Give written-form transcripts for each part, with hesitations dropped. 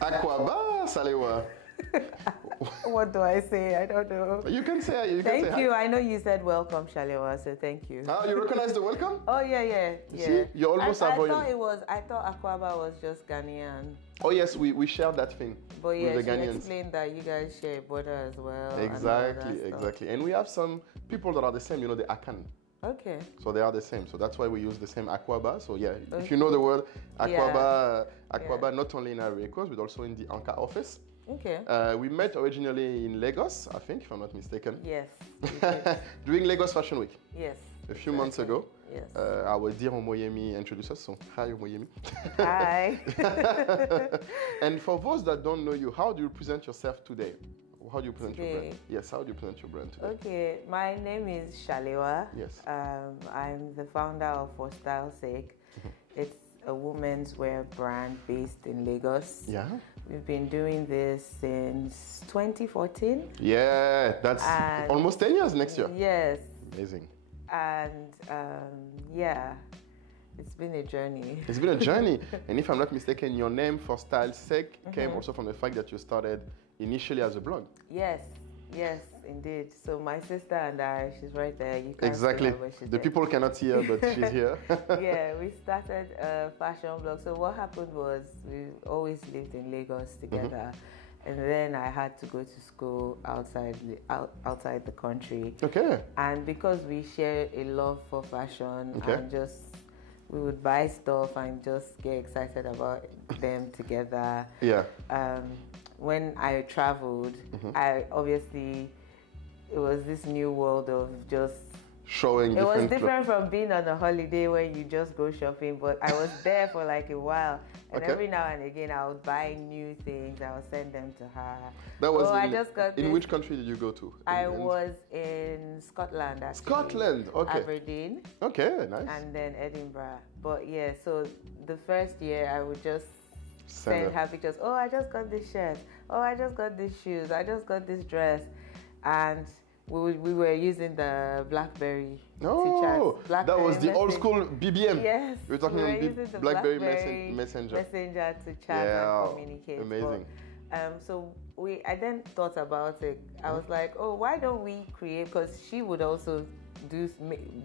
Akwaba, Salewa. What do I say? I don't know. You can say. Thank you. I know you said welcome, Salewa, so thank you. Ah, you recognize the welcome? Oh yeah. See, you're almost avoiding. I thought Akwaba was just Ghanaian. Oh yes, we share that thing. But yeah, with the she Ghanaians. Explained that you guys share a border as well. Exactly. And we have some people that are the same. You know, the Akan. Okay. So they are the same. So that's why we use the same Akwaba. So yeah, if you know the word Akwaba, not only in our records, but also in the ANKA office. Okay. We met originally in Lagos, I think, if I'm not mistaken. Yes. During Lagos Fashion Week. Yes. A few months ago. Yes. Our dear Omoyemi introduced us. So hi Omoyemi. Hi. And for those that don't know you, how do you present yourself today? How do you present your brand? Yes, how do you present your brand today? Okay, my name is Salewa. Yes. I'm the founder of For Style's Sake. It's a women's wear brand based in Lagos. Yeah. We've been doing this since 2014. Yeah, that's almost 10 years next year. Yes. Amazing. And yeah, it's been a journey. It's been a journey. And if I'm not mistaken, your name For Style's Sake came also from the fact that you started initially as a blog. Yes, indeed. So my sister and I, she's right there. You can't exactly. The people cannot see her, but she's here. Yeah, we started a fashion blog. So what happened was we always lived in Lagos together. And then I had to go to school outside the country. Okay. And because we share a love for fashion and we would buy stuff and just get excited about them together. Yeah. When I traveled, it was this new world of just showing. It was different from being on a holiday when you just go shopping, but I was there for like a while. And every now and again, I would buy new things. I would send them to her. That was in which country did you go to? I was in Scotland, actually. Scotland, okay. Aberdeen. Okay, nice. And then Edinburgh. But yeah, so the first year, I would just send her pictures. Oh, I just got this shirt. Oh, I just got these shoes. I just got this dress. And we were using the BlackBerry to chat. That was the old school BBM. Yes. We were talking about the BlackBerry Messenger. Messenger to chat and communicate. Amazing. So I then thought about it. I was like, oh, why don't we create? Because she would also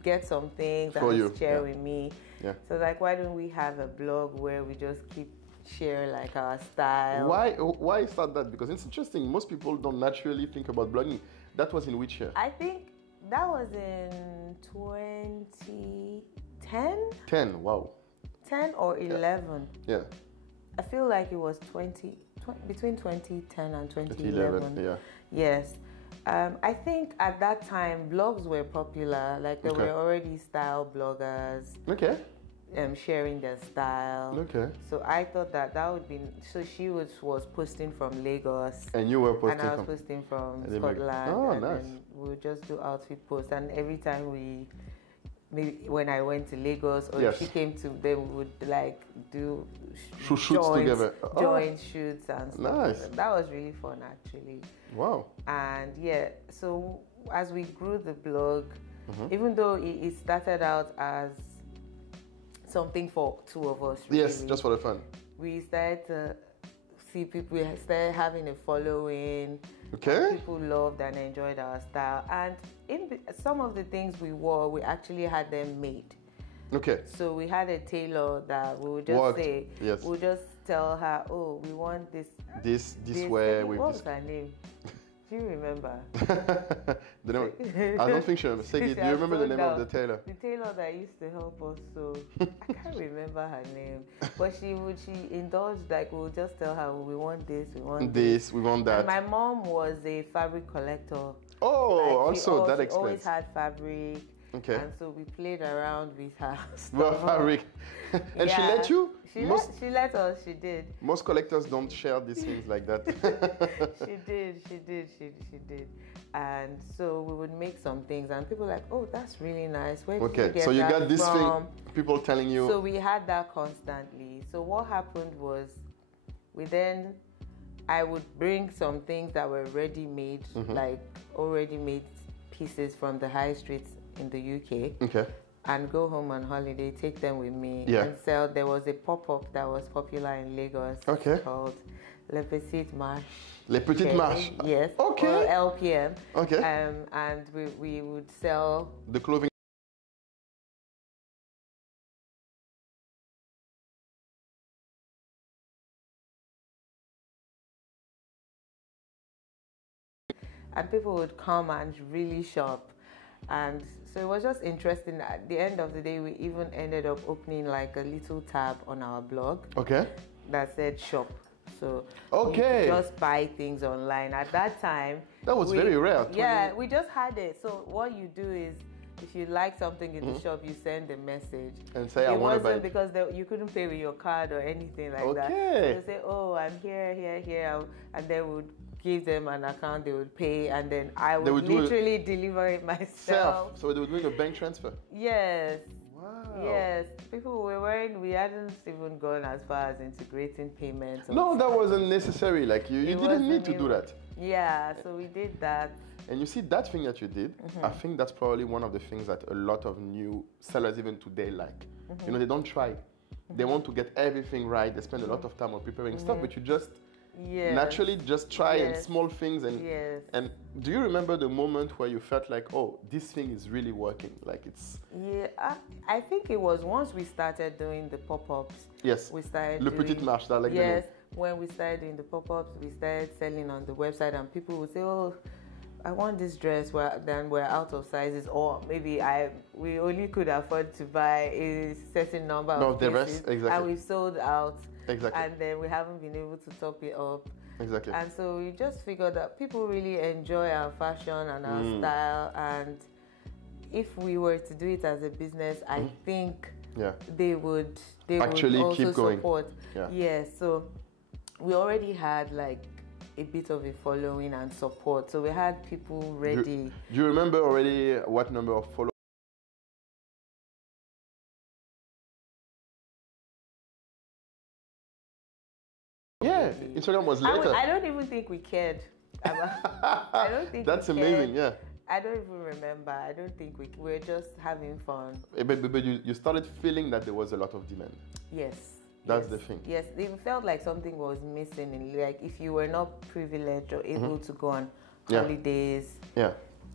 get some things and share with me. Yeah. So like, why don't we have a blog where we just share like our style? Why start that? Because it's interesting. Most people don't naturally think about blogging. That was in which year? I think that was in 2010. 10, wow. 10 or 11. Yeah. I feel like it was between 2010 and 2011. Yeah. Yes. I think at that time blogs were popular. Like there were already style bloggers. Okay. Sharing their style. Okay. So I thought that would be. So she was posting from Lagos. And you were posting. And I was posting from Scotland. Oh, and nice. Then we would just do outfit posts. And every time when I went to Lagos or she came to, then we would like do shoots together. Joint shoots and stuff. Nice. That was really fun, actually. Wow. And yeah, so as we grew the blog, even though it started out as something for two of us. Really. Yes, just for the fun. We started to see people, we started having a following. Okay. People loved and enjoyed our style. And some of the things we wore, we actually had them made. Okay. So we had a tailor that we would just say, we'll just tell her, oh, we want this. This way. What was her name? Do you remember? I don't think she remembers. Do you remember the name of the tailor? The tailor that used to help us. So I can't remember her name. But she indulged, like we'll just tell her, we want this, we want this, we want that. And my mom was a fabric collector. Oh, like that explains. She always had fabric. Okay. And so we played around with her stuff. Well, fabric. And she let you? She let us, she did. Most collectors don't share these things like that. She did. And so we would make some things and people were like, oh, that's really nice. Where did you get so you that got this from? thing, people telling you. So we had that constantly. So what happened was I would bring some things that were ready-made, like already made pieces from the high streets in the UK. Okay. And go home on holiday, take them with me and sell. There was a pop-up that was popular in Lagos called Les Petites Marches. Les Petites Marches. Yes. Okay. Or LPM. Okay. And we would sell the clothing. And people would come and really shop. And so it was just interesting. At the end of the day, we even ended up opening like a little tab on our blog. Okay. That said shop. So okay. you just buy things online. At that time, that was very rare. Yeah, we just had it. So what you do is, if you like something in the shop, you send a message and say, I want to buy it. Because you couldn't pay with your card or anything like that. Okay. So you say, oh, I'm here, and then we would give them an account, they would pay, and then I would literally deliver it myself. So they were doing a bank transfer? Yes. Wow. Yes. We hadn't even gone as far as integrating payments. No, that wasn't necessary. Like you didn't need to do that. Yeah, so we did that. And you see, that thing that you did, I think that's probably one of the things that a lot of new sellers even today like. You know, they don't try. They want to get everything right. They spend a lot of time on preparing stuff, but you just naturally just try and small things. And do you remember the moment where you felt like, oh, this thing is really working? Like it's... Yeah, I think it was once we started doing the pop-ups. Yes. We started Le Petit Marche, that like the name. When we started doing the pop-ups, we started selling on the website, and people would say, oh, I want this dress, then we're out of sizes, or maybe we only could afford to buy a certain number of pieces, and we sold out, and then we haven't been able to top it up. Exactly. And so we just figured that people really enjoy our fashion and our style, and if we were to do it as a business, I think they would actually also keep going. Support. Yes, so we already had like a bit of a following and support. So we had people ready. Do you remember already what number of followers? Yeah, Instagram was later. I don't even think we cared. I don't think that's amazing, yeah. I don't even remember. I don't think we were just having fun. But you started feeling that there was a lot of demand. Yes. That's the thing. Yes, it felt like something was missing. Like if you were not privileged or able to go on holidays,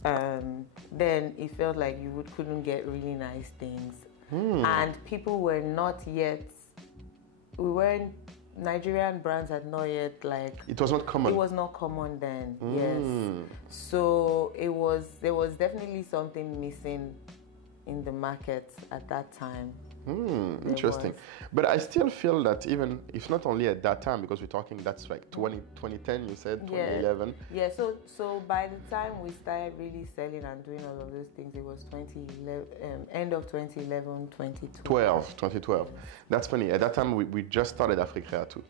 then it felt like you couldn't get really nice things. And people were not yet. Nigerian brands had not yet like. It was not common. It was not common then. Yes. So there was definitely something missing in the market at that time. Interesting. But I still feel that even if not only at that time, because we're talking, that's like 2010, you said, 2011. Yeah, so by the time we started really selling and doing all of those things, it was 2011, end of 2011, 2012. That's funny. At that time, we just started Africa too.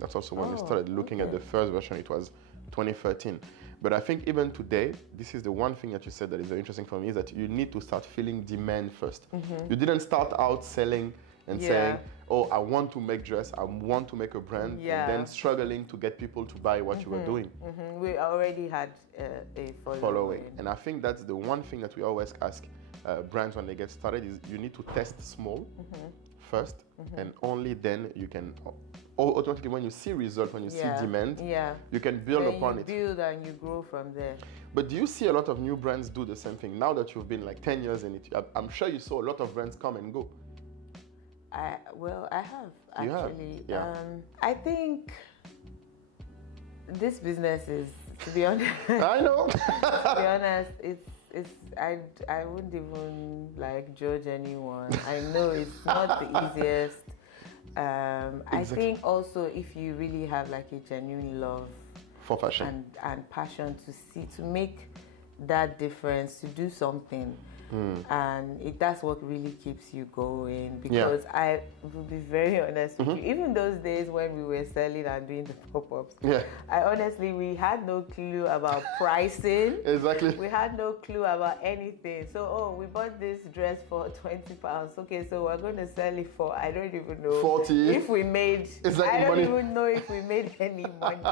That's also when we started looking at the first version. It was 2013. But I think even today, this is the one thing that you said that is very interesting for me, is that you need to start feeling demand first. You didn't start out selling and saying, oh, I want to make dress, I want to make a brand, and then struggling to get people to buy what you were doing. We already had a following. And I think that's the one thing that we always ask brands when they get started is you need to test small first, and only then you can automatically, when you see results, when you see demand, you can build upon it. Build and you grow from there. But do you see a lot of new brands do the same thing now that you've been like 10 years in it? I'm sure you saw a lot of brands come and go. I have actually. You have? I think this business is, to be honest. I know. To be honest, I wouldn't even like judge anyone. I know it's not the easiest. I think also if you really have like a genuine love for fashion and passion to make that difference, to do something, and that's what really keeps you going. Because I will be very honest with you, even those days when we were selling and doing the pop-ups, we had no clue about pricing. Exactly. We had no clue about anything. So, we bought this dress for £20. Okay, so we're going to sell it for, I don't even know. 40. If we made, I don't even know if we made any money.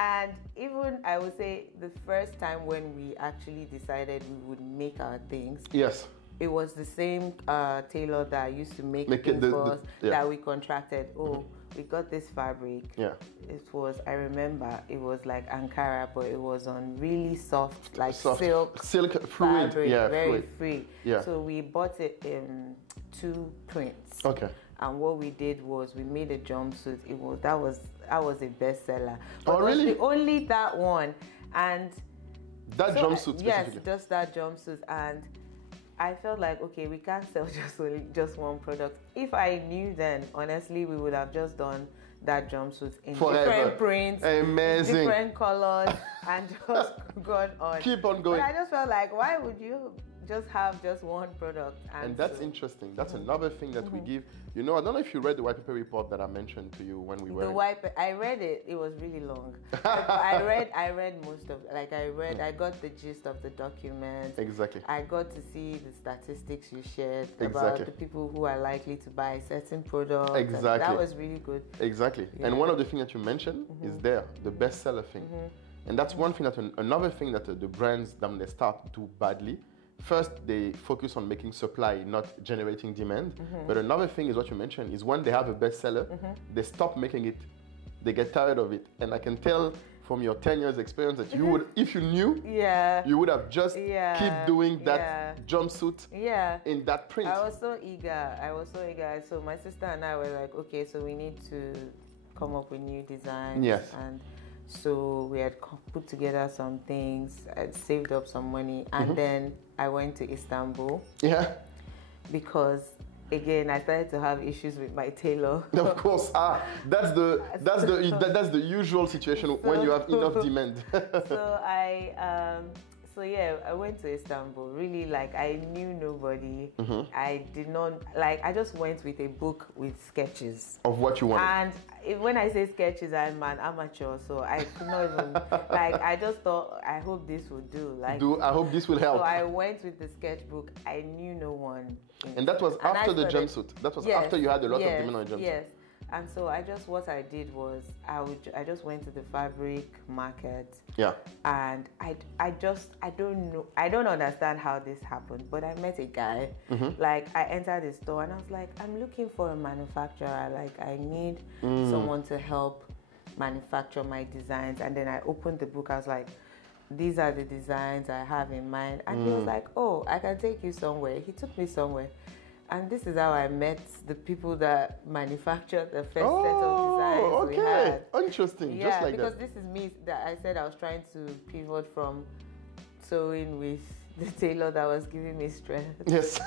And even, I would say, the first time when we actually decided we would make our things, it was the same tailor that used to make things for us that we contracted. we got this fabric. Yeah. It was, I remember, it was like Ankara, but it was on really soft, like silk fluid, fabric, yeah, very fluid. free. Yeah. So we bought it in 2 prints. Okay. And what we did was we made a jumpsuit. That was a bestseller. Oh, really? Only that one, and that so jumpsuit specifically. Yes, just that jumpsuit. And I felt like, okay, we can't sell just one product. If I knew then, honestly, we would have just done that jumpsuit in different prints, amazing, different colors, and just gone on. Keep on going. But I just felt like, why would you just have just one product? And that's interesting. That's another thing that we give. You know, I don't know if you read the white paper report that I mentioned to you when we were. I read it. It was really long. I read most of. Like I got the gist of the document. Exactly. I got to see the statistics you shared about the people who are likely to buy certain products. Exactly. That was really good. Exactly. Yeah. And one of the things that you mentioned is the bestseller thing. And that's one thing that another thing that the brands they start to do badly. First, they focus on making supply, not generating demand. But another thing is what you mentioned is when they have a bestseller, they stop making it. They get tired of it. And I can tell from your 10 years experience that you would, if you knew, you would have just keep doing that jumpsuit in that print. I was so eager. So my sister and I were like, okay, so we need to come up with new designs. Yes. And so we had put together some things, I'd saved up some money, and then I went to Istanbul. Yeah. Because again, I started to have issues with my tailor. Of course, that's the usual situation when you have enough demand. I went to Istanbul. Really, like, I knew nobody. I did not, like, I just went with a book with sketches of what you wanted. And when I say sketches, I'm an amateur, so I could not even, like, I just thought, I hope this will do. Like, I hope this will help. So I went with the sketchbook. I knew no one. And that was after the jumpsuit. That was after you had a lot of demand on a jumpsuit. Yes. And so what I did was I just went to the fabric market. Yeah. And I don't know, I don't understand how this happened, but I met a guy. Like, I entered the store and I was like, I'm looking for a manufacturer. Like, I need someone to help manufacture my designs. And then I opened the book. I was like, these are the designs I have in mind. And he was like, oh, I can take you somewhere. He took me somewhere. And this is how I met the people that manufactured the first set of designs we had. Interesting. Yeah, just like because that. This is me that I said I was trying to pivot from sewing with the tailor that was giving me stress. Yes.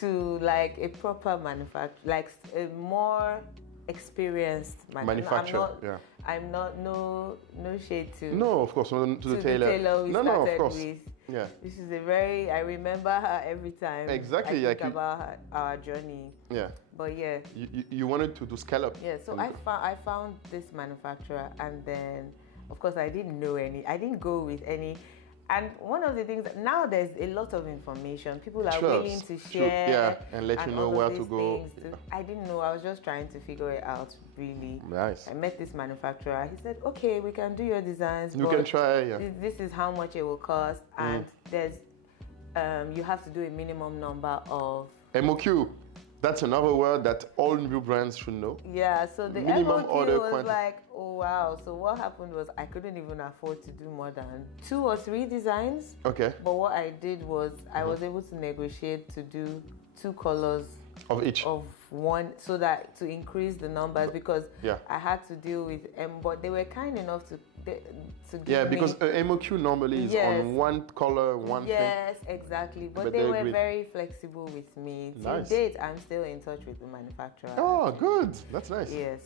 To like a proper manufacturer, like a more experienced manufacturer. I'm not no shade to. No, of course, to the tailor. No, of course. With. Yeah. This is I remember her every time. Exactly. I think about our journey. Yeah. But yeah. You wanted to scale up. Yeah, so I found this manufacturer, and then of course I didn't go with any. And one of the things, now there's a lot of information. People are willing to share and let you know where to go. I didn't know. I was just trying to figure it out, really. Nice. I met this manufacturer. He said, okay, we can do your designs. You can try, This is how much it will cost. And there's, you have to do a minimum number of... MOQ. That's another word that all new brands should know. Yeah, so the minimum order was quantity. Like, oh wow. So what happened was I couldn't even afford to do more than 2 or 3 designs. Okay. But what I did was I was able to negotiate to do 2 colors of each. Of one, so that to increase the numbers, because I had to deal with but they were kind enough to give because MOQ normally is on one color, one thing. Yes, exactly. But they were very flexible with me. Nice. To date, I'm still in touch with the manufacturer. Oh, good. That's nice. Yes.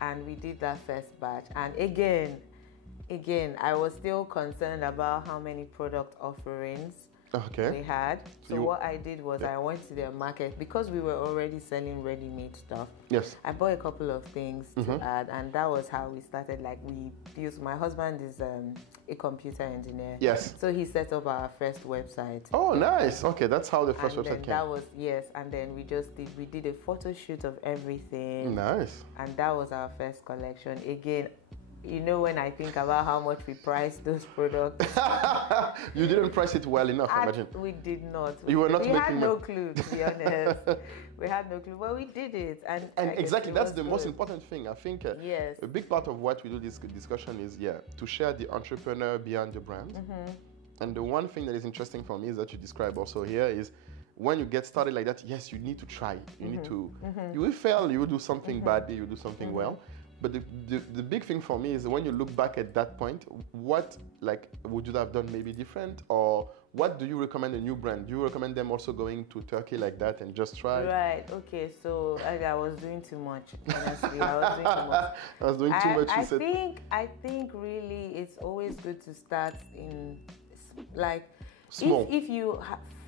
And we did that first batch. And again, I was still concerned about how many product offerings we had. So what I did was I went to their market, because we were already selling ready-made stuff. Yes. I bought a couple of things to add, and that was how we started. Like, my husband is a computer engineer. Yes. So he set up our first website. Oh, nice. Okay, that's how the first website came. That was, and then we did a photo shoot of everything. Nice. And that was our first collection. Again, you know, when I think about how much we priced those products. You didn't price it well enough, I imagine. We did not. You were not making money. We had no clue, to be honest. We had no clue, but we did it. And exactly, that's the most important thing. I think yes. a big part of what we do this discussion is, to share the entrepreneur behind the brand. And the one thing that is interesting for me is that you describe also here is when you get started like that, yes, you need to try. You need to, you will fail, you will do something badly, you will do something well. But the big thing for me is when you look back at that point, what would you have done maybe different, or what do you recommend a new brand? Do you recommend them also going to Turkey like that and just try? Right. Okay. So I was doing too much. Honestly, I was doing too much. I was doing too much. I think really it's always good to start in small. If you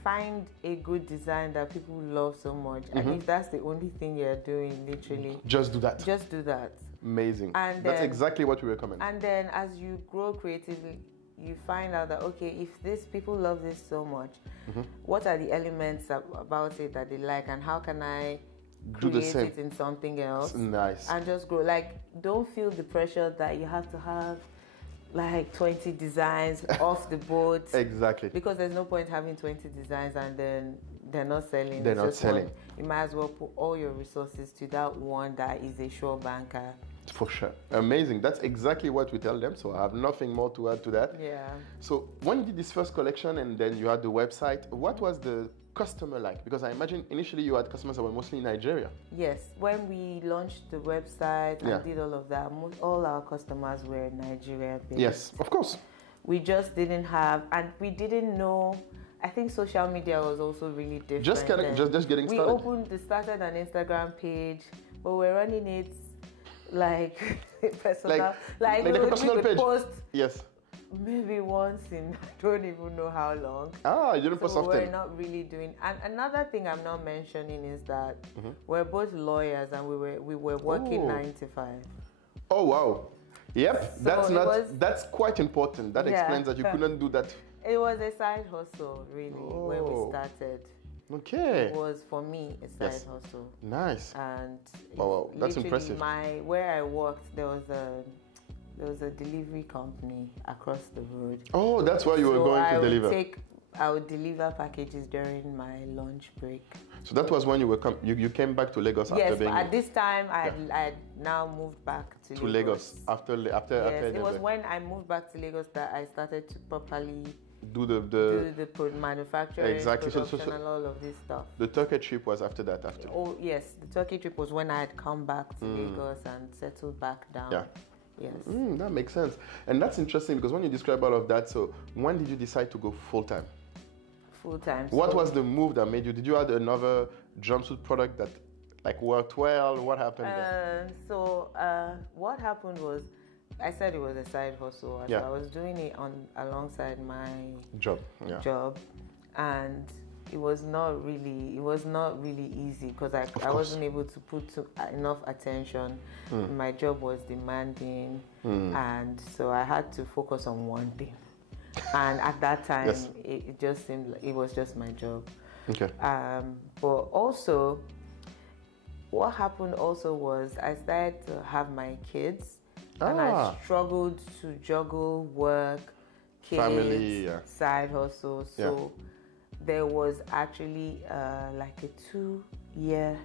find a good design that people love so much, and if that's the only thing you're doing, literally, just do that. Just do that. Amazing. And that's exactly what we recommend. And then as you grow creatively, you find out that, okay, if these people love this so much, what are the elements about it that they like, and how can I create it in something else? Nice. And just grow. Don't feel the pressure that you have to have 20 designs off the board. Exactly. Because there's no point having 20 designs and then they're not selling. They're not selling. You might as well put all your resources to that one that is a sure banker. For sure. Amazing. That's exactly what we tell them. So I have nothing more to add to that. Yeah. So when you did this first collection and then you had the website, what was the customer like? Because I imagine initially you had customers that were mostly in Nigeria. Yes. When we launched the website and did all of that, all our customers were Nigerian based. Yes, of course. We just didn't have, and we didn't know. I think social media was also really different. Just getting started. We started an Instagram page, but we're running it personal, like a personal page. Post maybe once in I don't even know how long. You didn't post often. We're not really doing. And another thing I'm not mentioning is that we're both lawyers and we were working 9 to 5. Oh wow. Yep, so that's quite important. That explains that you couldn't do that. It was a side hustle, really, when we started. Okay. It was, for me, a side hustle. Nice. And wow, that's impressive. Where I worked, there was a delivery company across the road. Oh, that's where you were going to deliver. I would deliver packages during my lunch break. So that was when you came back to Lagos after being... Yes, at this time I had now moved back to Lagos. After it was when I moved back to Lagos that I started to properly do the manufacturing, production, and all of this stuff. The Turkey trip was after that. Oh yes, the Turkey trip was when I had come back to Lagos and settled back down. Yeah. Yes. That makes sense. And that's interesting because when you describe all of that, so when did you decide to go full-time? Full-time. What was the move that made you? Did you add another jumpsuit product that worked well? What happened there? What happened was, I said it was a side hustle. So I was doing it alongside my job. And it was not really easy because I wasn't able to put enough attention. My job was demanding, and so I had to focus on one thing. And at that time, it just seemed like it was just my job. Okay. But also, what happened also was I started to have my kids, and I struggled to juggle work, kids, family, side hustle. So there was actually like a 2-year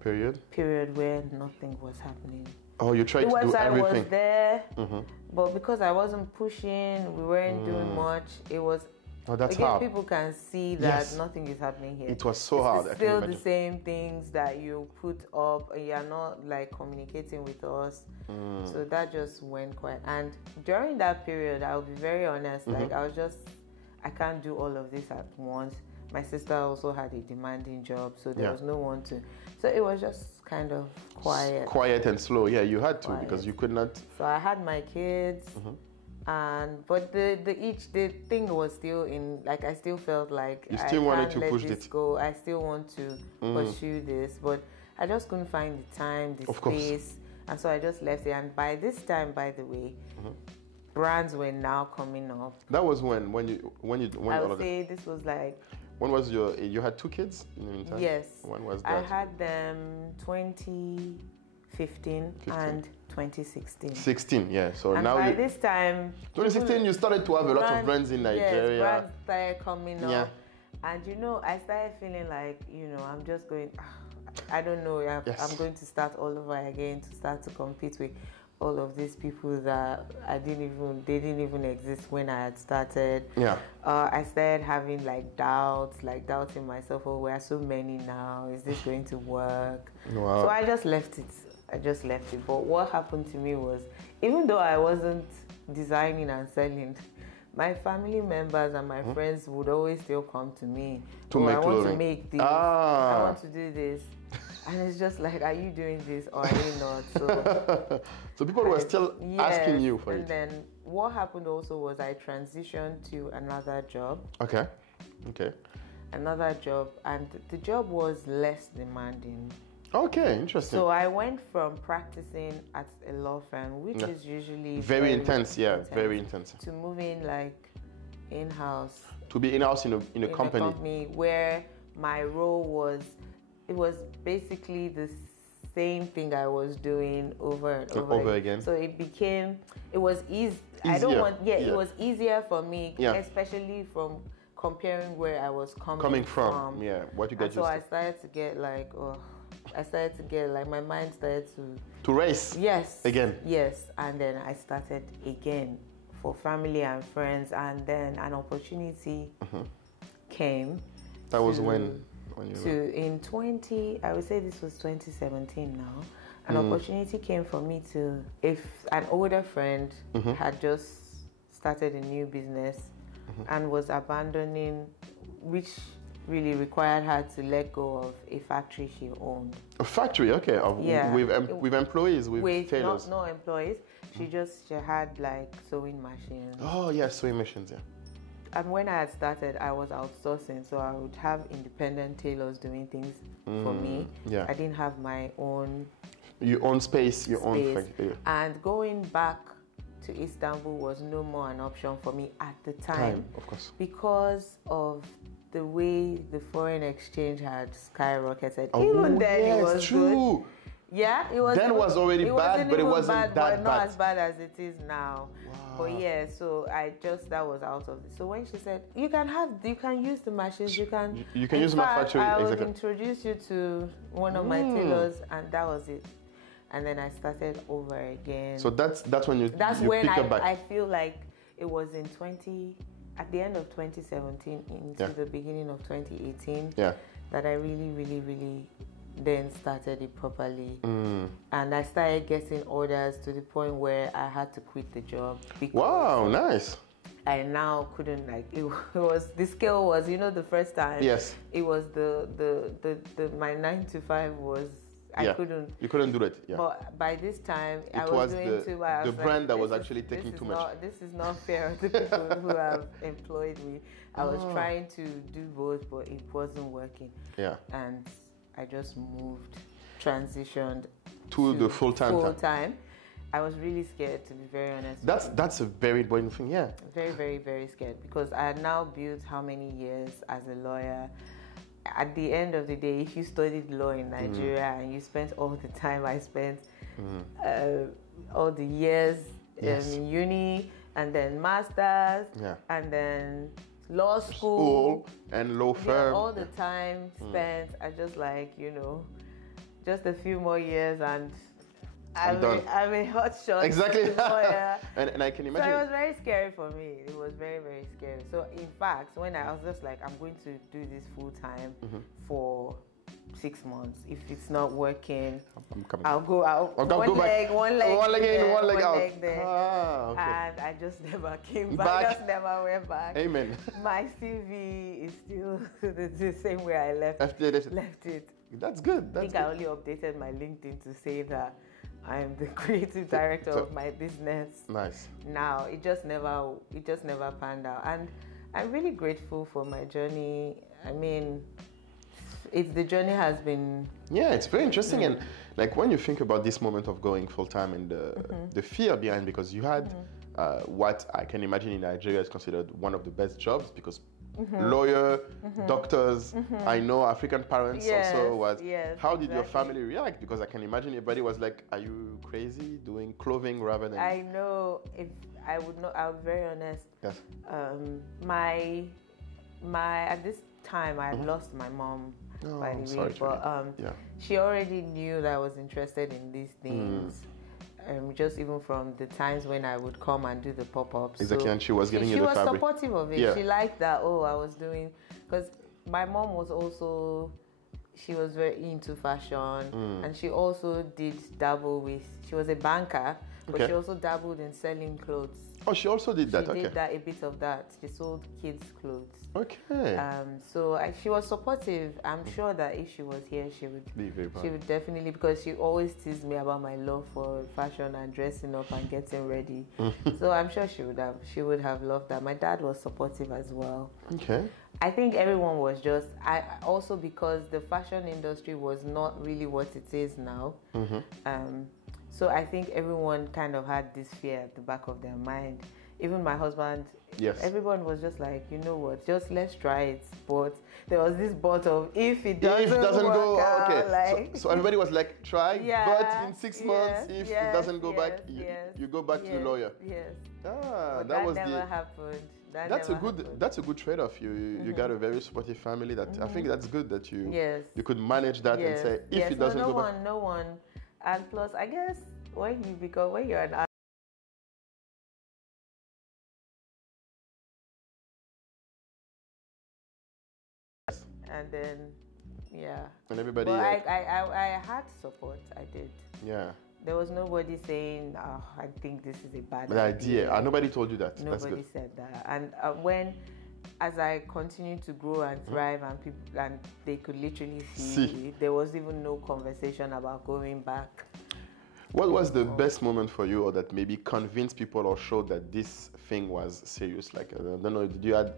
period where nothing was happening. Oh, you tried to do everything. The website was there, but because I wasn't pushing, we weren't doing much. It was. Oh, that's hard. People can see that nothing is happening here. It was so hard. It's still the same things that you put up, and you're not communicating with us. So that just went quiet. And during that period, I'll be very honest. I can't do all of this at once. My sister also had a demanding job, so there was no one to. So it was just kind of quiet. Quiet and slow. Yeah, you had to because you could not. So I had my kids, but the thing was still in. I still felt like you still wanted to push it. Go. I still want to pursue this, but I just couldn't find the time, the space, and so I just left it. And by this time, by the way. Brands were now coming up. That was when I would say this was When was you had 2 kids in the meantime? Yes. When was that? I had them 2015 15 and 2016. 16, yeah. So and now by this time, 2016, you started to have a lot of brands in Nigeria. Yes, brands started coming up. And you know, I started feeling like, you know, I'm just going, I don't know, I'm going to start all over again to start to compete with all of these people that they didn't even exist when I had started. Yeah. I started having like doubting myself. Oh, we are so many now. Is this going to work? Wow. So I just left it. But what happened to me was, even though I wasn't designing and selling, my family members and my friends would always still come to me. I want to make this. I want to do this. And it's just like, are you doing this or are you not? So people were still asking you for it. And then what happened also was I transitioned to another job. Okay. Another job, and the job was less demanding. Okay, interesting. So I went from practicing at a law firm, which is usually very intense, very intense, to moving like in-house. To be in-house in a company where my role was, it was basically the same thing I was doing over and over again. So it was easy. It was easier for me, especially from comparing where I was coming from. Yeah, what you got used to. So I started to get like, my mind started to race. Yes. Again. Yes, and then I started again for family and friends, and then an opportunity came. That was when I would say this was 2017 now. An opportunity came for me if an older friend had just started a new business and was abandoning, which really required her to let go of a factory she owned. A factory, okay. With employees, with tailors? No employees. She had like sewing machines. Oh, yeah, sewing machines, yeah. And when I had started, I was outsourcing, so I would have independent tailors doing things for me. Yeah. I didn't have my own... Your own space, own factory. Yeah. And going back to Istanbul was no more an option for me at the time. Of course. Because of the way the foreign exchange had skyrocketed. Even then, it was true. Good. Yeah, it was. Then it was already bad, but it wasn't that bad. Not as bad as it is now. Wow. But yeah, so that was out of it. So when she said you can use the machines, you can use my factory. I would introduce you to one of my tailors, and that was it. And then I started over again. So that's when you when pick up back. I feel like it was at the end of 2017 into the beginning of 2018 that I really, really, really then started it properly. And I started getting orders to the point where I had to quit the job. Wow, nice. I now couldn't the scale was, the first time. Yes. It was my 9 to 5 was, I couldn't. You couldn't do it. Yeah. But by this time, I was doing the brand that was actually taking too much. This is not fair to people who have employed me. I was trying to do both, but it wasn't working. Yeah. And I just transitioned to the full-time. I was really scared, to be very honest. That's a very important thing, yeah. Very, very, very scared, because I had now built how many years as a lawyer. At the end of the day, if you studied law in Nigeria and you spent all the time I spent, all the years in uni, and then masters, and then law school and law firm, all the time spent, I just just a few more years and I'm a hot shot. Exactly. and I can imagine. So it was very scary for me. It was very, very scary. So in fact, when I was just like, I'm going to do this full time for 6 months. If it's not working, I'm coming. I'll go out. One leg in, one leg out. Okay. And I just never came back. I just never went back. Amen. My CV is still the same way I left it. That's good. I think I only updated my LinkedIn to say that I'm the creative director of my business. Nice. Now it just never panned out, and I'm really grateful for my journey. I mean, the journey has been. Yeah, it's very interesting, and like when you think about this moment of going full time and the fear behind, because you had what I can imagine in Nigeria is considered one of the best jobs, because lawyer, doctors. I know African parents also was. How did your family react? Because I can imagine everybody was like, "Are you crazy doing clothing rather than?" I know. If I would not, I'll be very honest. Yes. My at this time I lost my mom. Oh, by the I'm way, sorry, but she already knew that I was interested in these things. Just even from the times when I would come and do the pop-ups. Exactly, and she was giving you the fabric. She was supportive of it. Yeah. She liked that, I was doing, because my mom was also, she was very into fashion, and she also did dabble with, she was a banker, but she also dabbled in selling clothes. Oh, she also did that, She did that, a bit of that. She sold kids' clothes. Okay. So she was supportive. I'm sure that if she was here, she would be very proud. She would definitely, because she always teased me about my love for fashion and dressing up and getting ready. So I'm sure she would have loved that. My dad was supportive as well. Okay. I think everyone was just, also because the fashion industry was not really what it is now. So I think everyone kind of had this fear at the back of their mind. Even my husband, everyone was just like, you know what, just let's try it. But there was this but of if it doesn't go out, okay. Like, so everybody was like, try, but in 6 months, if it doesn't go back, you go back to the lawyer. Yes. Ah, that was never happened. That's a good trade-off. You got a very supportive family. That I think that's good that you could manage that and say if it doesn't go back. No one. And plus, I guess when you're an artist, and then and everybody. But I had support. I did. Yeah. There was nobody saying, "Oh, I think this is a bad idea." Nobody told you that. Nobody said that. And as I continued to grow and thrive, and they could literally see, there was even no conversation about going back. What was the best moment for you, or that maybe convinced people or showed that this thing was serious? Like, I don't know, did you had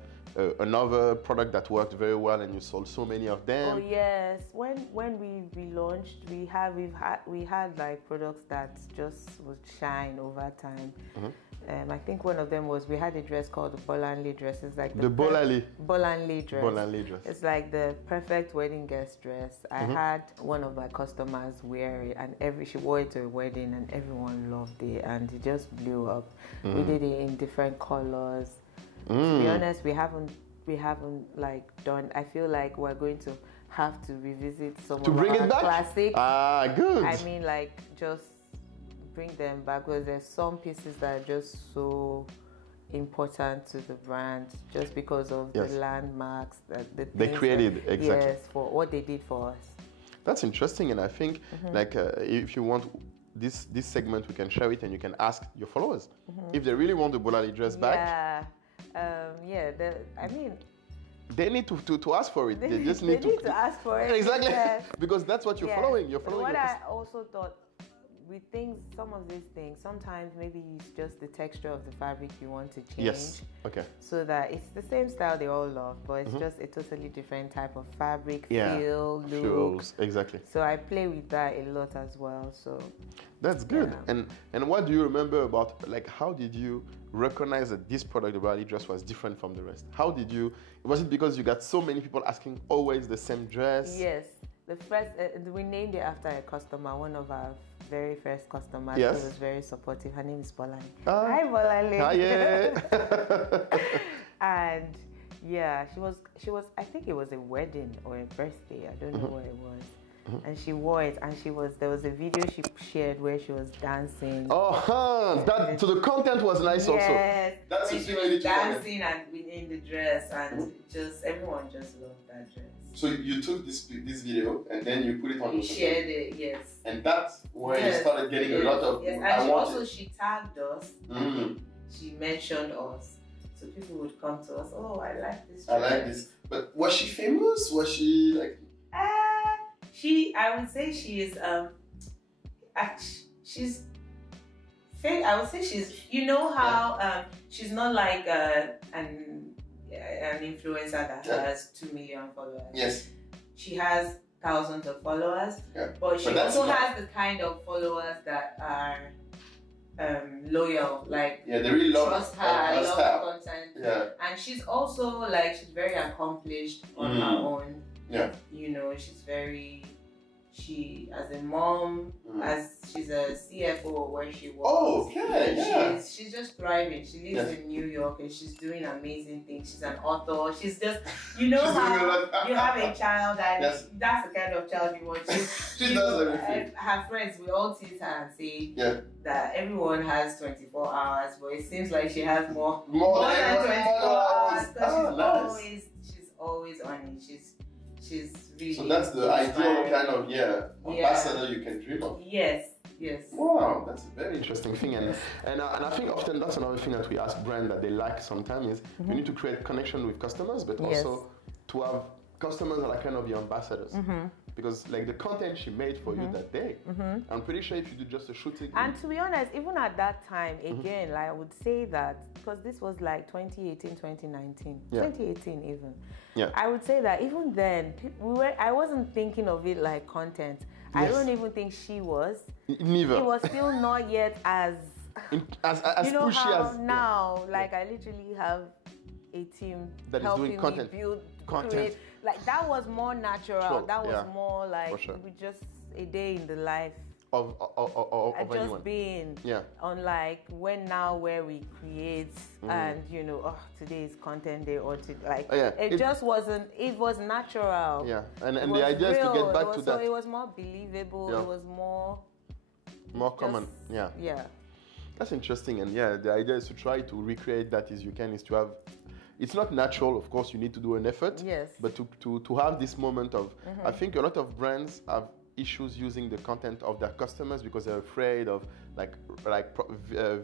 another product that worked very well and you sold so many of them? Oh yes, when we relaunched, we had like products that just would shine over time. I think one of them was, we had a dress called the Bolanle dress. It's like the Bolanle dress. Bolanle dress. It's like the perfect wedding guest dress. I had one of my customers wear it, and she wore it to a wedding, and everyone loved it, and it just blew up. We did it in different colors. To be honest, we haven't like done. I feel like we're going to have to revisit some of our classics. Ah, good. I mean, like, just bring them back, because there's some pieces that are just so important to the brand, just because of the landmarks that they created. Exactly. Yes, for what they did for us. That's interesting, and I think like if you want this segment, we can share it, and you can ask your followers if they really want the Bolanle dress back. I mean, they need to ask for it. They just need to ask for it. Exactly, because that's what you're following. You're following. What I also thought, with things, some of these things, sometimes maybe it's just the texture of the fabric you want to change. Yes. Okay. So that it's the same style they all love, but it's just a totally different type of fabric, feel, look. Feels, exactly. So I play with that a lot as well. So that's good. Yeah. And what do you remember about, like, how did you recognize that this product, the Bolanle dress, was different from the rest? How did you? Was it because you got so many people asking always the same dress? Yes. The first, we named it after a customer, one of our very first customers. Yes. Who was very supportive. Her name is Bolanle. Hi, Bolanle. Hi, yeah. And yeah, she was, I think it was a wedding or a birthday. I don't know what it was. And she wore it, and there was a video she shared where she was dancing. So the content was nice also. Yes, that's she was dancing and in the dress, and everyone just loved that dress. So you took this video and then you put it on. You shared it, yes. And that's where you started getting a lot of. Yes, and she tagged us. She mentioned us, so people would come to us. Oh, I like this dress. I like this. But was she famous? Was she like? I would say she is. She's. I would say she's. You know how she's not like an influencer that has 2 million followers. Yes. She has thousands of followers, but she also has the kind of followers that are loyal. Like, they really love trust her, love her content, Yeah. And she's also like, she's very accomplished on her own. Yeah. You know, she as a mom, as she's a CFO where she works. Oh, okay, yeah. She's just thriving. She lives in New York and she's doing amazing things. She's an author. She's just, you know how you have a child and that's the kind of child you want. She does everything. Her friends, we all tease her and say that everyone has 24 hours, but it seems like she has more than 24 hours because she's always on it. She's really. So that's the ideal kind of ambassador you can dream of. Yes. Wow, that's a very interesting thing, and I think often that's another thing that we ask brands that they lack sometimes is you need to create connection with customers, but also to have customers that are kind of your ambassadors. Because like the content she made for you that day, I'm pretty sure if you do just a shooting. And to be honest, even at that time, again, like I would say that because this was like 2018, 2019, 2018 even. Yeah. I would say that even then, I wasn't thinking of it like content. I don't even think she was. Neither. It was still not yet as you know pushy how as now. Like I literally have a team that is doing content. Build content. Create. Like that was more natural. Sure. That was more like just a day in the life of just anyone. Being unlike where we create and you know today is content day or it just wasn't. It was natural. Yeah, and the idea is to get back to that. So it was more believable. It was more common. Yeah. That's interesting, and the idea is to try to recreate that as you can. Is to have. It's not natural, of course. You need to do an effort. Yes. But to have this moment of, I think a lot of brands have issues using the content of their customers because they're afraid of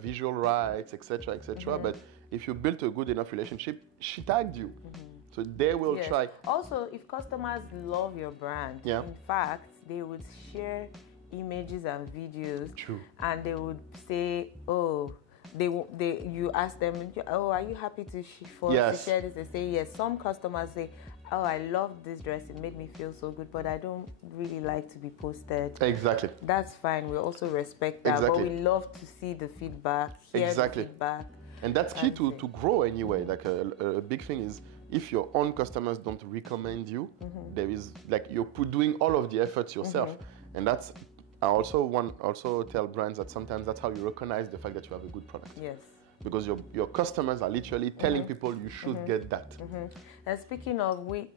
visual rights, etc., etc. But if you built a good enough relationship, she tagged you, so they will try. Also, if customers love your brand, in fact, they would share images and videos. True. And they would say, you ask them, are you happy to share this? They say yes. Some customers say, I love this dress, it made me feel so good, but I don't really like to be posted. Exactly. That's fine. We also respect that, but we love to see the feedback, hear the feedback. And that's key to grow anyway. Like a big thing is if your own customers don't recommend you, there is like you're doing all of the efforts yourself. And that's I also tell brands that sometimes that's how you recognize the fact that you have a good product. Yes. Because your customers are literally telling people you should get that. And speaking of which,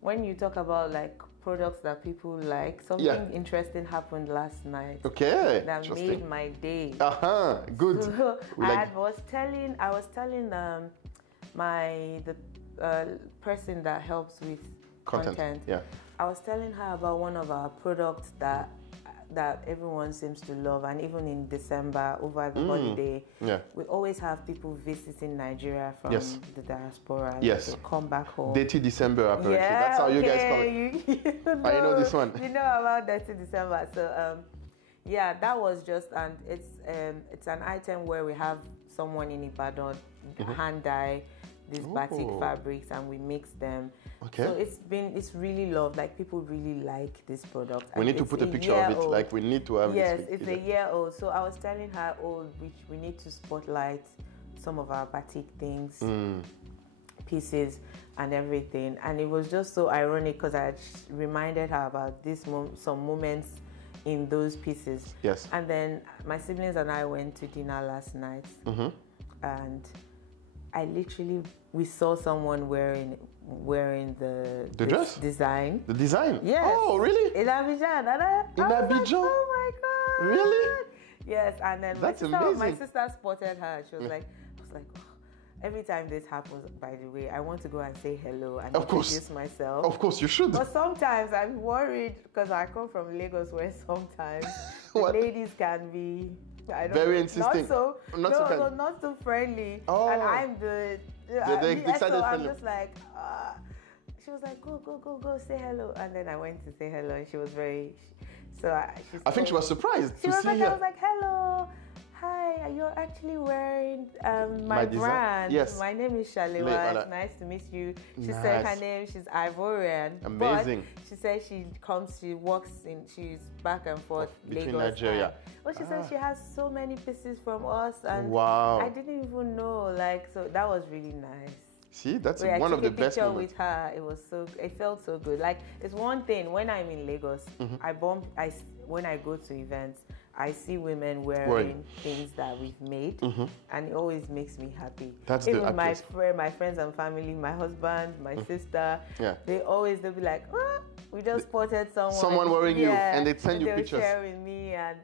when you talk about like products that people like, something interesting happened last night. Okay. That made my day. Good. So I was telling the person that helps with content. Yeah. I was telling her about one of our products that everyone seems to love, and even in December over the holiday, we always have people visiting Nigeria from the diaspora. Yes. To come back home. Dirty December, apparently. That's how you guys call it. I know this one. You know about Dirty December. So that was just, and it's an item where we have someone in Ibadan hand dye these batik fabrics and we mix them. Okay. So it's really loved. Like people really like this product. We need to put a picture of it. Like we need to have. Yes, it's a year old. So I was telling her, we need to spotlight some of our batik things, pieces, and everything. And it was just so ironic because I reminded her about some moments in those pieces. Yes. And then my siblings and I went to dinner last night, and we saw someone wearing the dress design. The design? Yes. Oh, really? In Abidjan. In Abidjan? Like, oh my God. Really? Yes. And then amazing. My sister spotted her. She was like, every time this happens, by the way, I want to go and say hello and introduce myself. Of course, you should. But sometimes I'm worried because I come from Lagos where sometimes the ladies can be very insisting. Not so friendly. Oh. And I'm the so I'm just like, she was like, go, say hello. And then I went to say hello, and she was very. I think she was surprised to see her. I was like, hello, hi, you're actually wearing my brand. Yes. My name is Salewa. It's nice to meet you. She said her name, she's Ivorian. Amazing. But she said she works she's back and forth between Lagos Nigeria. She said she has so many pieces from us, and wow. I didn't even know. Like, so that was really nice. See, that's one of the best moments. With her, it felt so good. Like, it's one thing when I'm in Lagos, when I go to events, I see women wearing things that we've made, and it always makes me happy. That's even my friends and family, my husband, my sister, they'll be like, oh, we just spotted someone wearing you, and they send you pictures. Share with me, and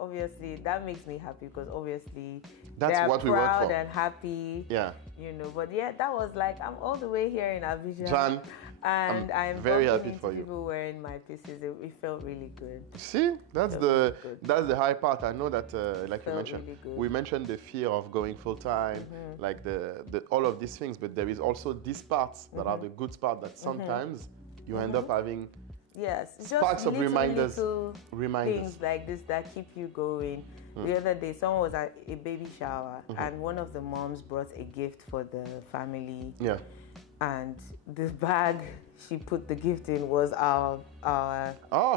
obviously that makes me happy, because obviously that's what we work for. Proud and happy. Yeah. But that was like, I'm all the way here in Abidjan. Jan, and I'm very happy for you. People wearing my pieces, it felt really good. See, that's the high part. I know that, like you mentioned, really we mentioned the fear of going full time, like the all of these things, but there is also these parts that are the good part that sometimes you end up having. Yes, sparks of reminders things like this that keep you going. The other day, someone was at a baby shower, and one of the moms brought a gift for the family. Yeah. And this bag she put the gift in was our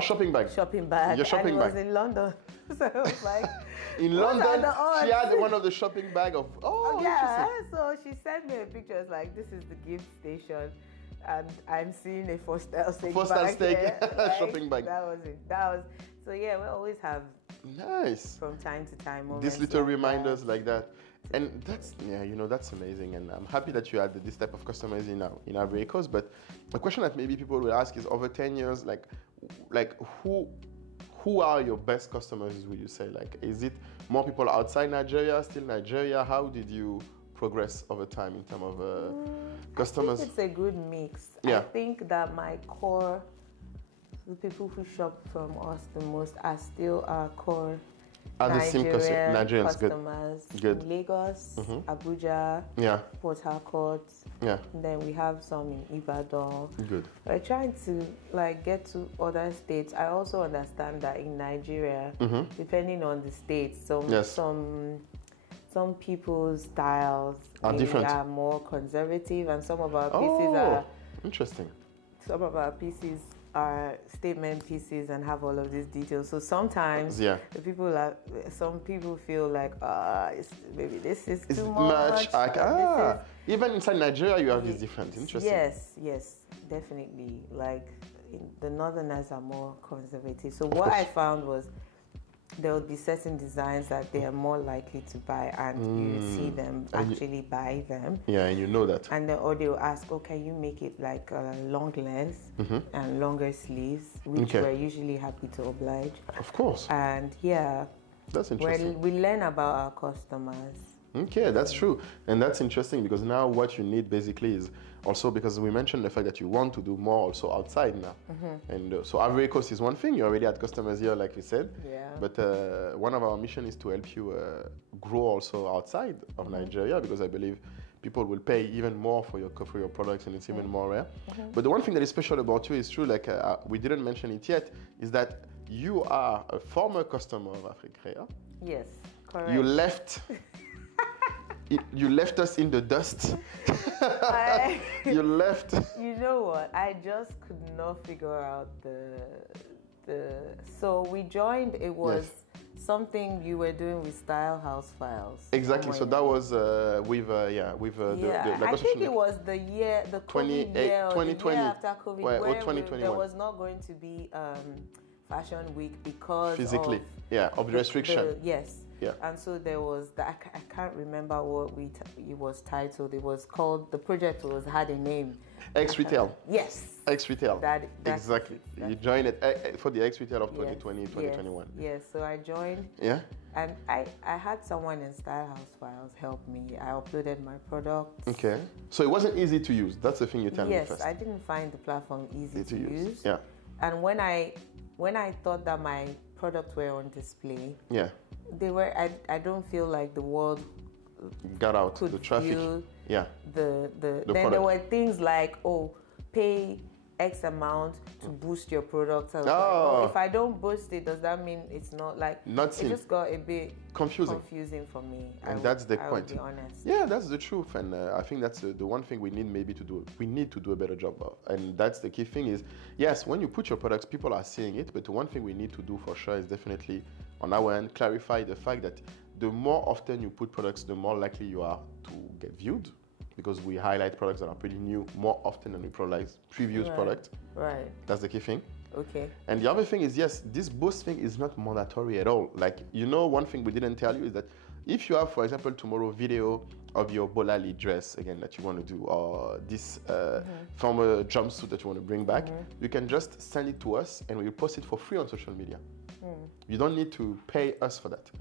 shopping bag. Your shopping bag. It was in London. So it was like in London she had one of the shopping bag of interesting. So she sent me a picture. It's like, this is the gift station, and I'm seeing a Foster steak shopping bag. That was it. So we always have from time to time these little reminders like that. And that's that's amazing, and I'm happy that you had this type of customers in our vehicles. But a question that maybe people will ask is, over 10 years, like who are your best customers, would you say? Like, is it more people outside Nigeria, still Nigeria? How did you progress over time in terms of customers? I think it's a good mix. I think that my core, the people who shop from us the most, are still our core Nigerian customers. Good. In Lagos, Abuja, Port Harcourt. Yeah. And then we have some in Ibadan. Good. We're trying to get to other states. I also understand that in Nigeria, depending on the states, some people's styles are more conservative, and some of our pieces are interesting. Some of our pieces are statement pieces and have all of these details. So sometimes some people feel like, maybe this is too much. Even inside Nigeria, you have this difference. Interesting. Yes, definitely. Like, the Northerners are more conservative. So what I found was, there will be certain designs that they are more likely to buy, and you see them actually buy them. Yeah, and you know that. And then, or they'll ask, can you make it like long length and longer sleeves, which we're usually happy to oblige. Of course. And that's interesting. We learn about our customers. Okay, that's true. And that's interesting, because now what you need basically is also, because we mentioned the fact that you want to do more also outside now. And so Ivory Coast is one thing. You already had customers here, like we said. Yeah. But one of our mission is to help you grow also outside of Nigeria, because I believe people will pay even more for your products, and it's even more rare. But the one thing that is special about you is true, like we didn't mention it yet, is that you are a former customer of Africa. Yes, correct. You left... You left us in the dust. You left. You know what? I just could not figure out So we joined. It was something you were doing with StyleS Files. Exactly. So that was with I think it was the COVID year, 2020, after COVID, where 2021. There was not going to be Fashion Week because physically, of the restriction. Yes. Yeah. And so there was I can't remember what it was titled. It was called, the project had a name. X Retail. Yes. X Retail. Exactly. You joined it for the X Retail of 2020, 2021. Yes. So I joined. Yeah. And I had someone in StyleS Files help me. I uploaded my products. Okay. So it wasn't easy to use. That's the thing you tell me first. Yes, I didn't find the platform easy to use. Yeah. And when I thought that my products were on display, they were. I don't feel like the world got out the traffic. Then there were things like, pay X amount to boost your product. I was like, oh, if I don't boost it, does that mean it's not like... Not seen. It just got a bit confusing for me. And that's the point. I will be honest. Yeah, that's the truth. And I think that's the one thing we need maybe to do. We need to do a better job of. And that's the key thing is, yes, when you put your products, people are seeing it. But the one thing we need to do for sure is definitely, on our end, clarify the fact that the more often you put products, the more likely you are to get viewed. Because we highlight products that are pretty new more often than we highlight previous products. Right. That's the key thing. Okay. And the other thing is, yes, this boost thing is not mandatory at all. Like, you know, one thing we didn't tell you is that if you have, for example, tomorrow video of your Bolali dress, again, that you want to do, or this former jumpsuit that you want to bring back, you can just send it to us and we'll post it for free on social media. You don't need to pay us for that.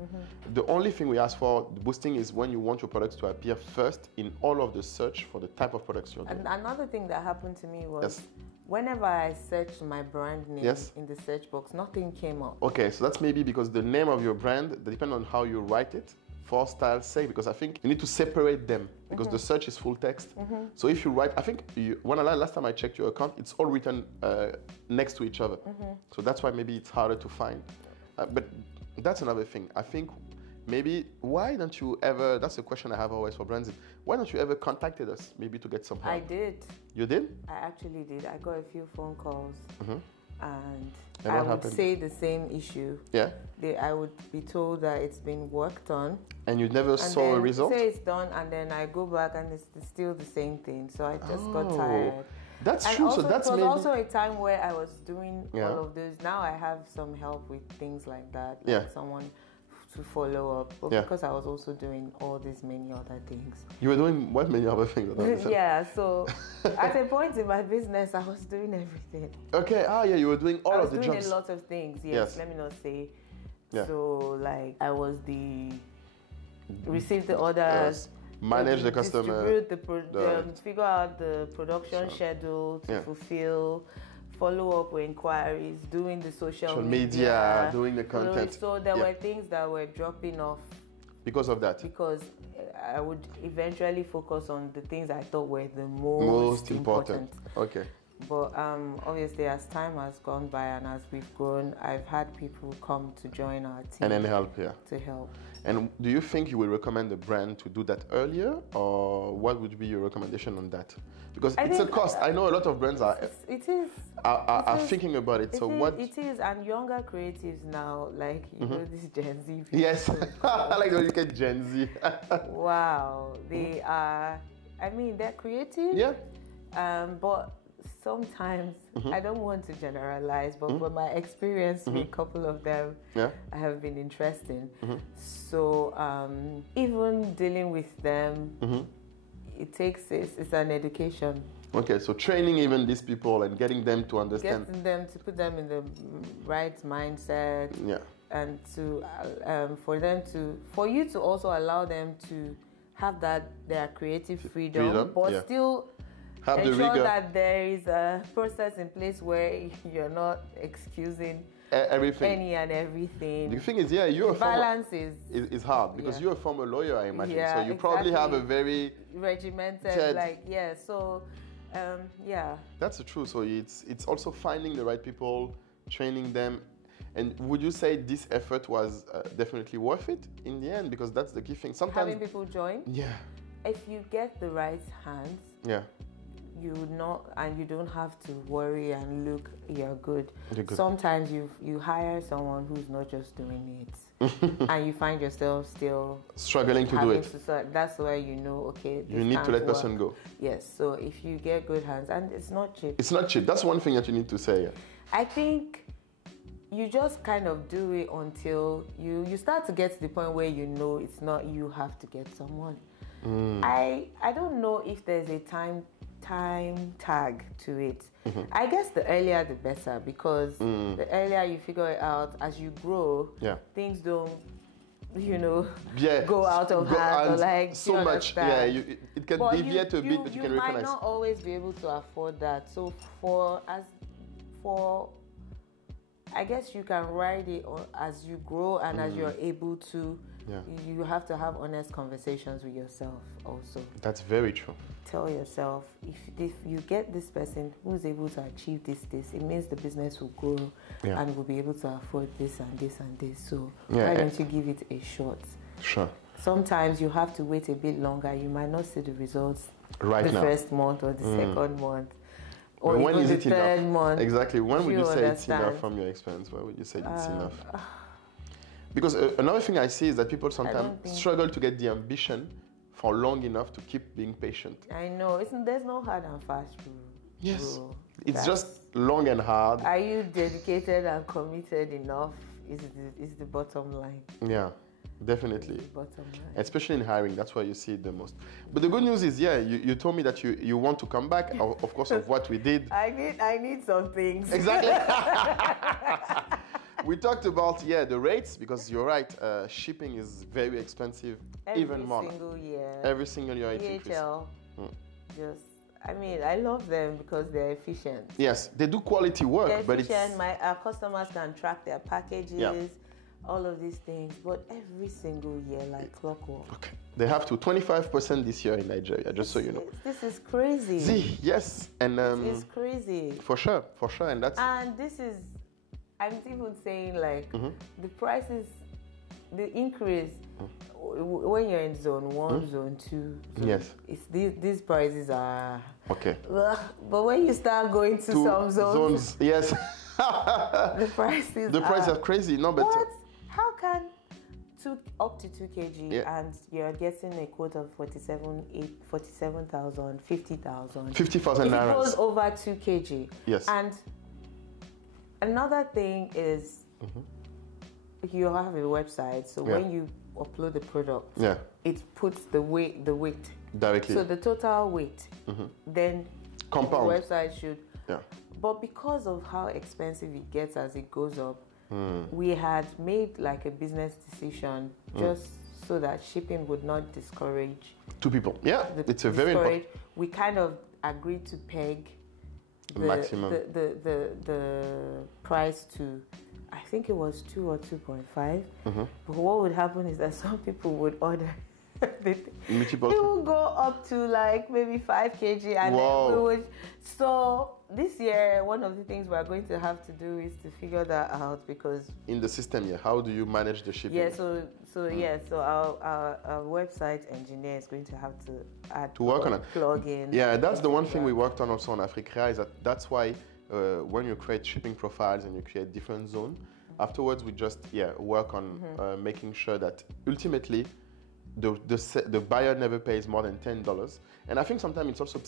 The only thing we ask for, the boosting, is when you want your products to appear first in all of the search for the type of products you're doing. And another thing that happened to me was whenever I searched my brand name in the search box, nothing came up. Okay, so that's maybe because the name of your brand, depending on how you write it, for style's sake, because I think you need to separate them because the search is full text. So if you write, I think last time I checked your account, it's all written next to each other. So that's why maybe it's harder to find. But that's another thing. I think maybe, why don't you ever, that's a question I have always for brands, why don't you ever contacted us maybe to get some help? I did. You did? I actually did. I got a few phone calls and I would happened? Say the same issue. Yeah. I would be told that it's been worked on. And you never saw a result? Say it's done, and then I go back and it's still the same thing. So I just got tired. That's true. Also, so that's it was maybe also a time where I was doing all of those. Now I have some help with things like that. Like someone to follow up. But because I was also doing all these many other things. You were doing what many other things? Yeah, so at a point in my business, I was doing everything. Okay, you were doing all of the jobs. I was doing a lot of things, yes. Let me not say. Yeah. So, like, I was receive the orders, manage the customer, distribute figure out the production schedule to fulfill, follow up with inquiries, doing the social media, doing the content. So there were things that were dropping off because of that. Because I would eventually focus on the things I thought were the most important. Okay. But obviously, as time has gone by and as we've grown, I've had people come to join our team. And then help, to help. And do you think you will recommend the brand to do that earlier, or what would be your recommendation on that? Because it's a cost. I know a lot of brands are thinking about it. So what? It is, and younger creatives now, like you know, this Gen Z. People. Yes, I like when you get Gen Z. Wow, they are. I mean, they're creative. Yeah. But sometimes I don't want to generalize, but from my experience with a couple of them, I have been interesting. So even dealing with them, it's an education. Okay, so training even these people and getting them to understand, getting them to put them in the right mindset, and to for you to also allow them to have their creative freedom. But still ensure that there is a process in place where you're not excusing any and everything. The thing is, you're a balance is hard because you're a former lawyer, I imagine. So you probably have a very regimented, That's the truth. So it's also finding the right people, training them. And would you say this effort was definitely worth it in the end? Because that's the key thing. Sometimes having people join. Yeah. If you get the right hands. Yeah. You don't have to worry and look, you're good. Sometimes you hire someone who's not just doing it, and you find yourself still struggling to do it. That's where you know, okay, you need to let person go. Yes. So if you get good hands, and it's not cheap. It's not cheap. That's one thing that you need to say. Yeah. I think you just kind of do it until you start to get to the point where you know it's not you have to get someone. I don't know if there's a time tag to it. I guess the earlier the better, because the earlier you figure it out, as you grow, things don't, go out of hand or like so much. It can deviate a bit, but you can recognize. You might not always be able to afford that. So I guess you can ride it as you grow and as you're able to Yeah. You have to have honest conversations with yourself also. That's very true. Tell yourself, if you get this person who's able to achieve this, it means the business will grow and will be able to afford this and this and this. So why don't you give it a shot? Sure. Sometimes you have to wait a bit longer. You might not see the results right now. The first month or the second month. Or when is the it third enough? month. Exactly. When would you say it's understand? enough from your experience? Why would you say it's enough? Because another thing I see is that people sometimes struggle to get the ambition for long enough to keep being patient. I know. There's no hard and fast rule. Yes. It's just long and hard. Are you dedicated and committed enough is the bottom line. Yeah. Definitely. Bottom line. Especially in hiring, that's where you see it the most. But the good news is, you told me that you want to come back, of course, of what we did. I need some things. Exactly. We talked about, the rates, because you're right, shipping is very expensive, even more. Every single year it increases. I love them because they're efficient. Yes, they do quality work, they're efficient. Our customers can track their packages. All of these things, but every single year, like clockwork. Okay. They have to 25% this year in Nigeria, just so you know. This is crazy. See, yes, and it's crazy. For sure, and that's. And this is, I'm even saying like the prices, the increase when you're in zone 1, zone 2. Yes. It's these prices are okay. But when you start going to some zones, yes. the prices are crazy. No, but what? How can up to 2 kg and you're getting a quote of 47,000, 50,000. 50,000 naira. It goes over 2 kg. Yes. And another thing is you have a website, so when you upload the product, it puts the weight directly. So the total weight, then compound. The website should. Yeah. But because of how expensive it gets as it goes up, we had made like a business decision just so that shipping would not discourage two people. Yeah, it's a very important. We kind of agreed to peg the maximum the price to, I think it was 2 or 2.5. But what would happen is that some people would order. It will go up to like maybe 5 kg and then we would. So this year, one of the things we're going to have to do is to figure that out, because in the system, how do you manage the shipping? So our website engineer is going to have to add work on it. Plugin. Yeah, that's the one thing we worked on also on Africa, is that's why when you create shipping profiles and you create different zones, afterwards we just work on making sure that ultimately the buyer never pays more than $10. And I think sometimes it's also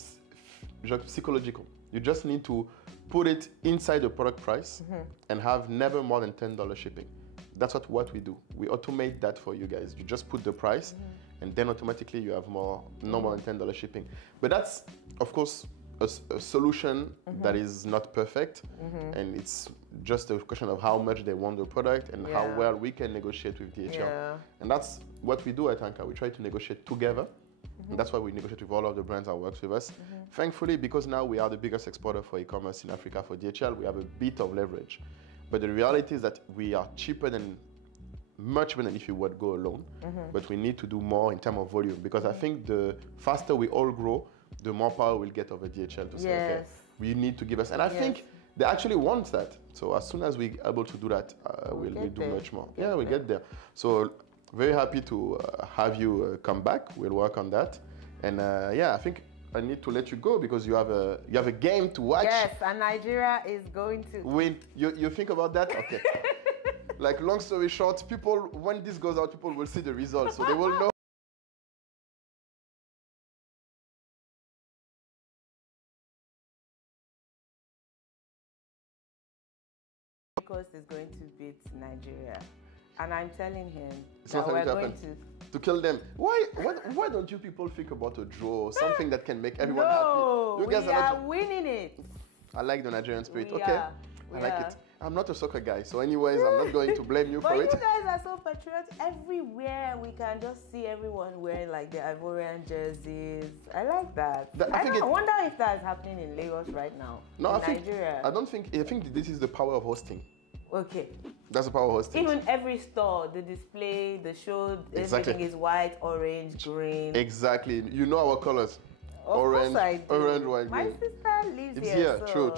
psychological. You just need to put it inside the product price and have never more than $10 shipping. That's what we do. We automate that for you guys. You just put the price and then automatically you have no more than $10 shipping. But that's, of course, a solution that is not perfect, and it's just a question of how much they want the product and how well we can negotiate with DHL. And that's what we do at ANKA. We try to negotiate together. And that's why we negotiate with all of the brands that works with us. Thankfully, because now we are the biggest exporter for e-commerce in Africa for DHL, we have a bit of leverage. But the reality is that we are much cheaper than if you would go alone. But we need to do more in terms of volume, because I think the faster we all grow, the more power we'll get over DHL to say, okay, we need to give us. And I think they actually want that. So as soon as we're able to do that, we'll do much more. We get there. So very happy to have you come back. We'll work on that. And I think I need to let you go because you have a game to watch. Yes, and Nigeria is going to win. You think about that? Okay. Like, long story short, people, when this goes out, people will see the results, so they will know. Coast is going to beat Nigeria, and I'm telling him that we're going to kill them. Why don't you people think about a draw, something that can make everyone happy? You guys are winning it. I like the Nigerian spirit. I like it. I'm not a soccer guy, so anyways, I'm not going to blame you for it. But you guys are so patriotic. Everywhere we can just see everyone wearing like the Ivorian jerseys. I like that. I wonder if that is happening in Lagos right now. No, Nigeria. I think this is the power of hosting. Okay. That's the power of hosting. Even every store, the display, the show, everything is white, orange, green. Exactly. You know our colors. Of orange, course I do. Orange, white, My green. sister lives It's here. True.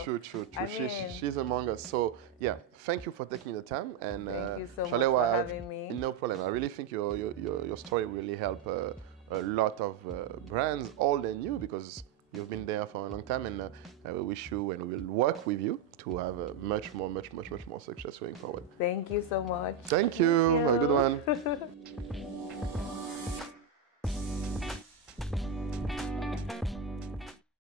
I mean, She's among us. So yeah, thank you for taking the time. And thank you so much Salewa, for having me. No problem. I really think your story will really help a lot of brands, old and new, because you've been there for a long time, and we wish you and we will work with you to have a much more success going forward. Thank you so much. Thank you. Have a good one.